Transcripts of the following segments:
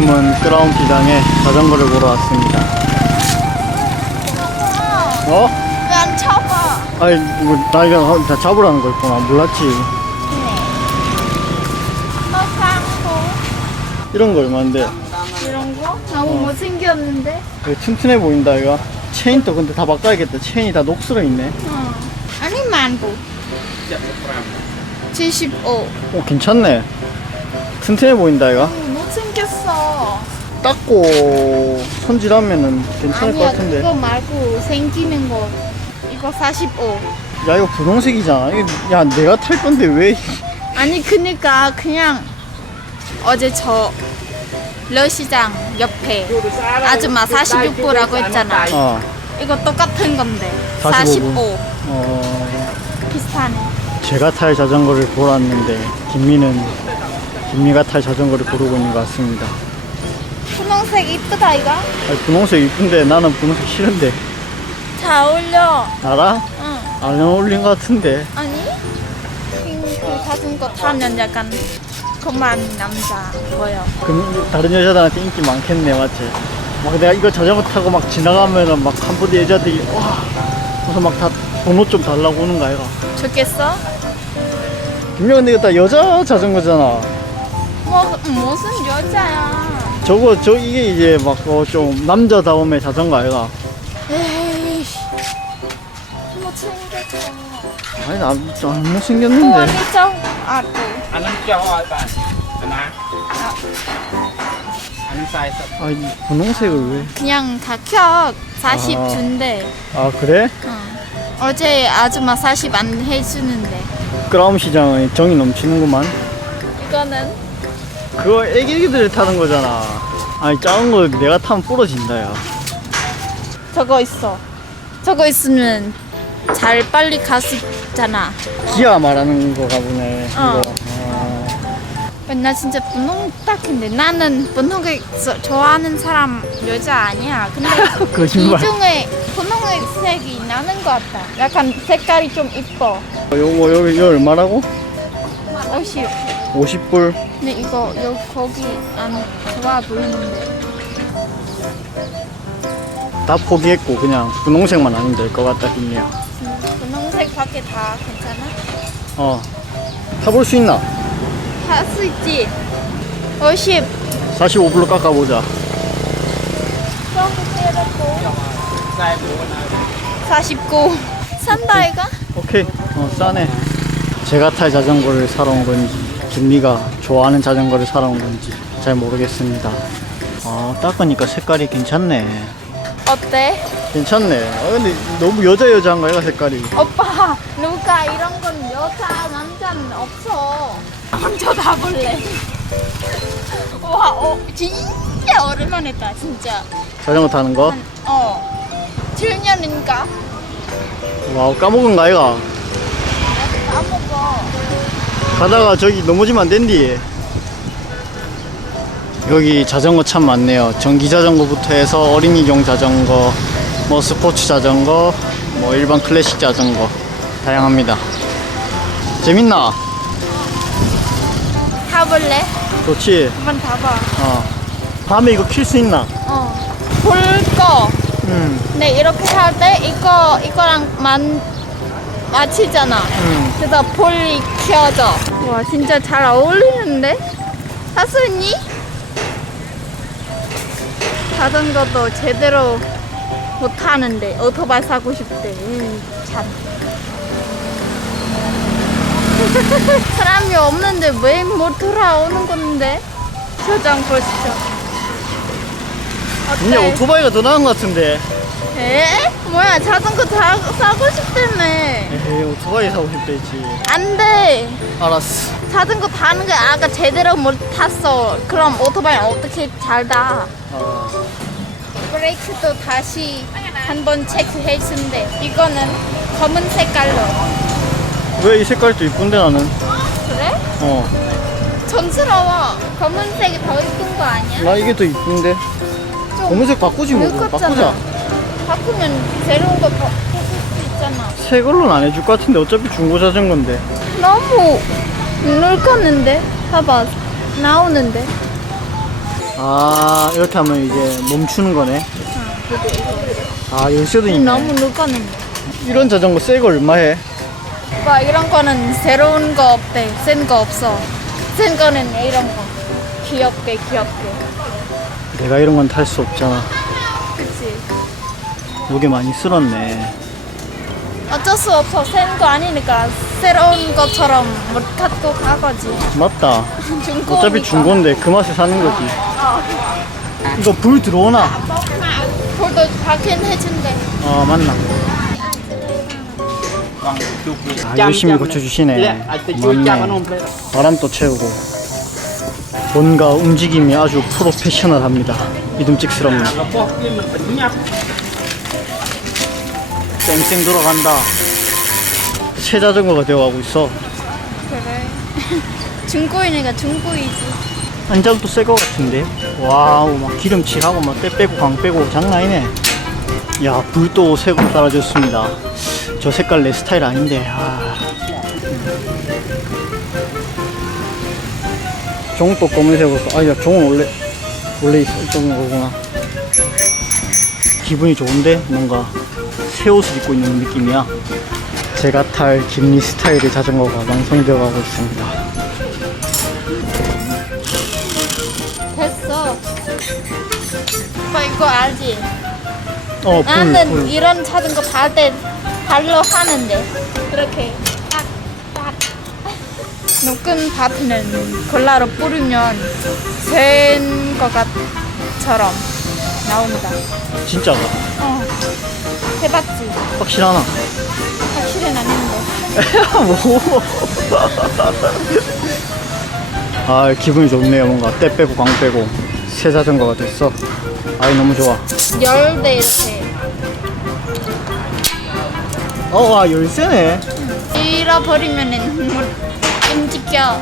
지금은 크라운 시장에 자전거를 보러 왔습니다. 어? 왜안 쳐봐? 아이, 뭐, 나이가 다 잡으라는 거였구나. 몰랐지. 또 쌍코 이런 거 얼마인데? 이런 거? 너무 못생겼는데? 이거 튼튼해 보인다, 이거. 체인도 근데 다 바꿔야겠다. 체인이 다 녹슬어 있네. 어. 아니 만보 75 오, 괜찮네. 튼튼해 보인다, 이거. 너무 못생겼어 닦고 손질하면은 괜찮을 것 아니야 같은데. 그거 말고 생기는 거 이거 45 야, 이거 분홍색이잖아. 이거, 야, 내가 탈 건데 왜. 아니 그니까 그냥 어제 저 러시장 옆에 아줌마 46부라고 했잖아 어, 이거 똑같은 건데 45 부. 45 어. 비슷하네 제가 탈 자전거를 보러 왔는데, 김미는, 김미가 탈 자전거를 고르고 있는 것 같습니다. 분홍색 이쁘다 이거 아니, 분홍색 이쁜데 나는 분홍색 싫은데. 잘 어울려 알아? 응 안 어울린 것 같은데. 아니 핑크 자전거 타면 약간 그만 남자 보여 그, 다른 여자들한테 인기 많겠네, 맞지? 막 내가 이거 자전거 타고 막 지나가면은 막 한부대 여자들이, 와! 그래서 막 다 번호 좀 달라고 오는 거 아이가? 좋겠어? 김명 근데 이거 다 여자 자전거잖아. 뭐 무슨 여자야 저거, 저, 이게 이제 막, 어, 좀, 남자다움의 자전거 아이가? 에이씨 못생겼어 아니, 나, 안또 못생겼는데. 좀 아니, 분홍색을 왜. 그냥 가격 40 아. 준대 아, 그래? 어. 어제 아줌마 40 안 해주는데 크라움 시장에 정이 넘치는구만. 이거는 그거 애기들 타는 거잖아. 아니, 작은 거 내가 타면 부러진다, 야. 저거 있어 저거 있으면 잘 빨리 갈 수 있잖아 기아 말하는 거가 보네. 어. 이거. 어. 나 진짜 분홍 딱인데 나는 분홍을 저- 좋아하는 사람 여자 아니야 근데 거짓말. 이 중에 분홍색이 나는 것 같다 약간 색깔이 좀 이뻐 요거, 여기, 이거 얼마라고? 50 50불. 근데 이거 여기 거기 안 좋아 보이는데 다 포기했고, 그냥 분홍색만 아니면 될 것 같다, 김이야. 분홍색 밖에 다 괜찮아? 어. 타볼 수 있나? 할 수 있지 50 45불로 깎아보자. 조금 때렸고 sai của anh 49 산다 이거? 오케이. 어, 싸네. 제가 탈 자전거를 사러 온 건지, 김미가 좋아하는 자전거를 사러 온 건지 잘 모르겠습니다. 아, 닦으니까 색깔이 괜찮네. 어때? 괜찮네. 아, 근데 너무 여자 여자한가, 얘가 색깔이. 오빠 누가 이런 건 여자 남자는 없어 먼저 가볼래 와 어, 진짜 오랜만이다 진짜 자전거 타는 거. 한, 어 7년인가? 와우, 까먹은 거, 아이가. 까먹어 가다가 저기 넘어지면 안 된디. 여기 자전거 참 많네요. 전기 자전거부터 해서 어린이용 자전거, 뭐 스포츠 자전거, 뭐 일반 클래식 자전거 다양합니다. 재밌나? 가볼래? 좋지. 한번 가봐 어. 다음에 이거 킬 수 있나? 어 볼거 응. 근데 이렇게 할 때 이거 이거랑 만 맞히잖아 응. 그래서 볼 이 켜져. 와 진짜 잘 어울리는데? 사수니? 자전거도 제대로 못 타는데 오토바이 사고 싶대. 에이, 참. 사람이 없는데 왜 못 돌아오는 건데? 저장 보시죠. 근데 어때? 오토바이가 더 나은 것 같은데. 에? 뭐야 자전거 다 사고 싶다며. 에이, 오토바이 사고 싶다했지. 안 돼. 알았어. 자전거 타는 거 아까 제대로 못 탔어. 그럼 오토바이 어떻게 잘 타? 어. 브레이크도 다시 한번 체크해 준대. 이거는 검은 색깔로. 왜 이 색깔도 이쁜데 나는? 그래? 어. 촌스러워. 검은색이 더 이쁜 거 아니야? 나 이게 더 이쁜데. 좀 검은색 바꾸지 뭐. 바꾸자. 바꾸면 새로운 거 바- 바꿀 수 있잖아. 새 걸로는 안 해줄 것 같은데 어차피 중고 자전거인데. 너무 늙었는데? 봐봐. 나오는데? 아 이렇게 하면 이제 멈추는 거네 아 열쇠도 있네 너무 늦거든요. 이런 자전거 새 거 얼마 해? 오빠 이런 거는 새로운 거 없대. 센 거 없어. 센 거는 이런 거. 귀엽게 귀엽게. 내가 이런 건 탈 수 없잖아? 목에 많이 쓸었네 어쩔 수 없어. 센거 아니니까 새로운 것처럼 못 갖고 가거지. 맞다 중고. 어차피 중고인데 그 맛에 사는 거지 이거 불 들어오나? 볼도 박힌 해준대. 어 맞나 아, 열심히 고쳐주시네. 맞네. không play. 바람도 채우고 뭔가 움직임이 아주 프로페셔널합니다 믿음직스럽네 쌩쌩 돌아간다. 새 자전거가 되어가고 있어. 그래. 중고이니까 중고이지. 안장도 새 거 같은데? 와우 막 기름칠하고 막 때 빼고 광 빼고 장난 아니네. 야 불도 새거 달아줬습니다. 저 색깔 내 스타일 아닌데 아. 종도 검은색으로 아 야 종은 원래 원래 있었던 거구나. 기분이 좋은데? 뭔가 새 옷을 입고 있는 느낌이야 제가 탈 김리 스타일의 자전거가 완성되어 가고 있습니다 됐어. 오빠 이거 알지? 어, 불, 나는 불. 이런 자전거 발때 발로 하는데 이렇게 딱딱 높은 바트는 콜라로 뿌리면 센 것처럼 나온다. 진짜가 어, 해봤지? 확실하나? 확실은 아닌데. 뭐? 아 기분이 좋네요 뭔가 때 빼고 광 빼고 새 자전거가 됐어 아이 너무 좋아 열대 이렇게 어와 열쇠네 잃어버리면은 못 움직여.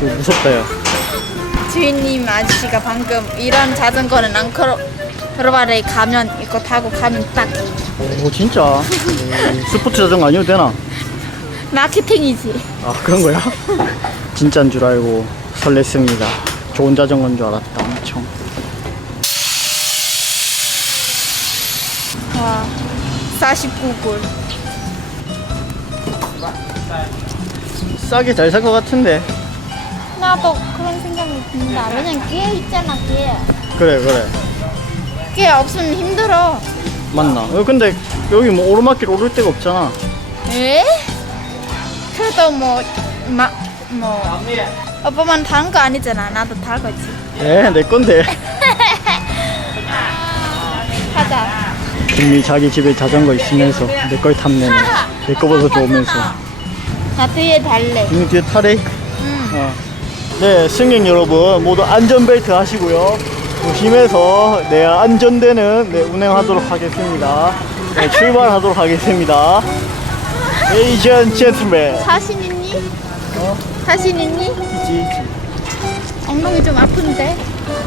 오, 무섭다 야 주인님 아저씨가 방금 이런 자전거는 안 걸어 들어바에 가면 이거 타고 가면 딱 오 진짜 오, 스포츠 자전거 아니어도 되나? 마케팅이지. 아 그런 거야? 진짜인 줄 알고 설렜습니다 좋은 자전거인 줄 알았다 엄청 와, 49불. 싸게 잘 산 것 같은데 나도 그런 생각이 든다. 왜냐면 게 있잖아, 게. 그래 그래 게 없으면 힘들어. 맞나? 어, 근데 여기 뭐 오르막길 오를 데가 없잖아 에? 그래도 뭐, 마, 뭐, 오빠만 탄거 아니잖아. 나도 탈 거지. 에 내 건데 가자. 김미 자기 집에 자전거 있으면서 내 걸 탐내네. 내 거보다 좋으면서. 나 뒤에 달래. 김미 뒤에 타래? 응. 어. 네, 승객 여러분 모두 안전벨트 하시고요. 조심해서 네, 안전되는 네, 운행하도록 하겠습니다. 네, 출발하도록 하겠습니다. And gentlemen. 자신 있니? 어? 자신 있니? 있지, 있지. 엉덩이 좀 아픈데.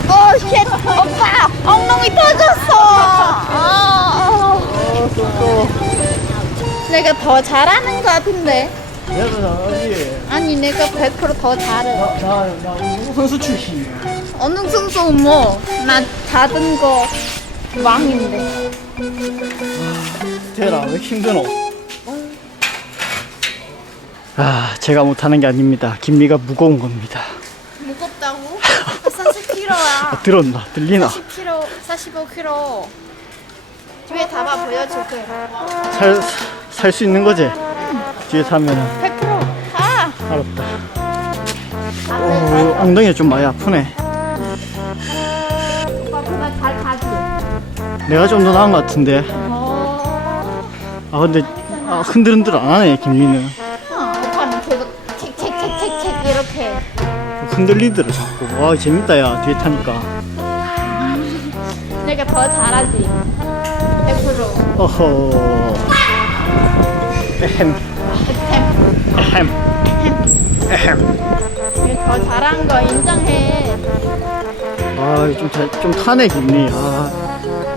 오, 쉣! 오빠! 엉덩이 터졌어! 아, 어, 또, 또. 내가 더 잘하는 것 같은데. 내가 더 잘하지. 아니, 내가 100%더 잘해. 나, 나, 나 선수 출신이야. 어느 선수 뭐, 나 자전거 왕인데. 대라, 왜 힘드노? 아, 제가 못하는 게 아닙니다. 김미가 무거운 겁니다. 무겁다고? 40kg야. 아, 들었나? 들리나? 40kg, 45kg. 뒤에 담아 보여줄게. 살, 살 수 있는 거지? 뒤에 타면은. 100%. 아! 알았다. 어, 엉덩이가 좀 많이 아프네. 내가 좀 더 나은 것 같은데. 어. 아, 근데, 아, 흔들흔들 안 하네, 김미는. 어, 오빠는 계속 책책책책책 이렇게. 흔들리더라, 자꾸. 와, 재밌다, 야, 뒤에 타니까. 내가 더 잘하지. 100%. 어허. 에헴, 템. 에헴, 에헴. 내가 더 잘한 거 인정해. 아, 좀, 타네, 김미. 아,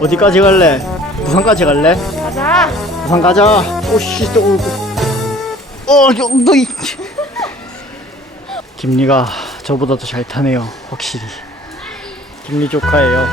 어디까지 갈래? 부산까지 갈래? 가자. 부산 가자. 오씨, 또 울고. 어, 이 엉덩이. 김리가 저보다 더 잘 타네요, 확실히. 김리 조카예요.